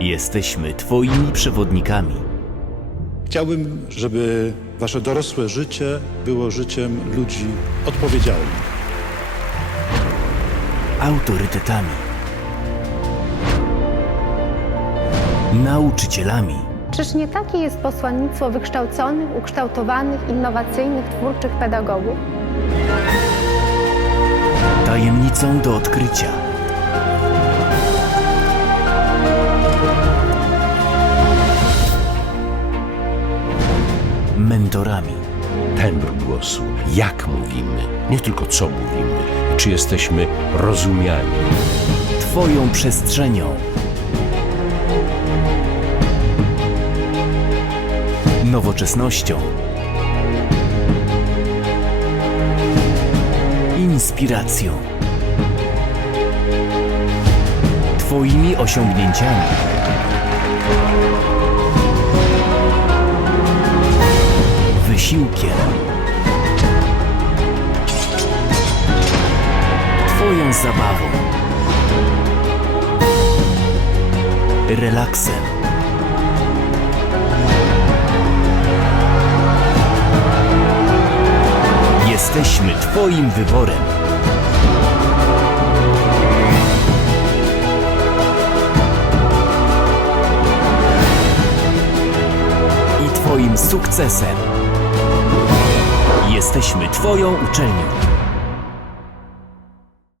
Jesteśmy Twoimi przewodnikami. Chciałbym, żeby wasze dorosłe życie było życiem ludzi odpowiedzialnych. autorytetami, nauczycielami, Czyż nie takie jest posłannictwo wykształconych, ukształtowanych, innowacyjnych, twórczych pedagogów? tajemnicą do odkrycia. Mentorami, Tembr głosu, jak mówimy, nie tylko co mówimy, czy jesteśmy rozumiani. Twoją przestrzenią. Nowoczesnością. Inspiracją. Twoimi osiągnięciami. Wysiłkiem. Twoją zabawą. relaksem. Jesteśmy Twoim wyborem. I Twoim sukcesem. Jesteśmy Twoją uczelnią.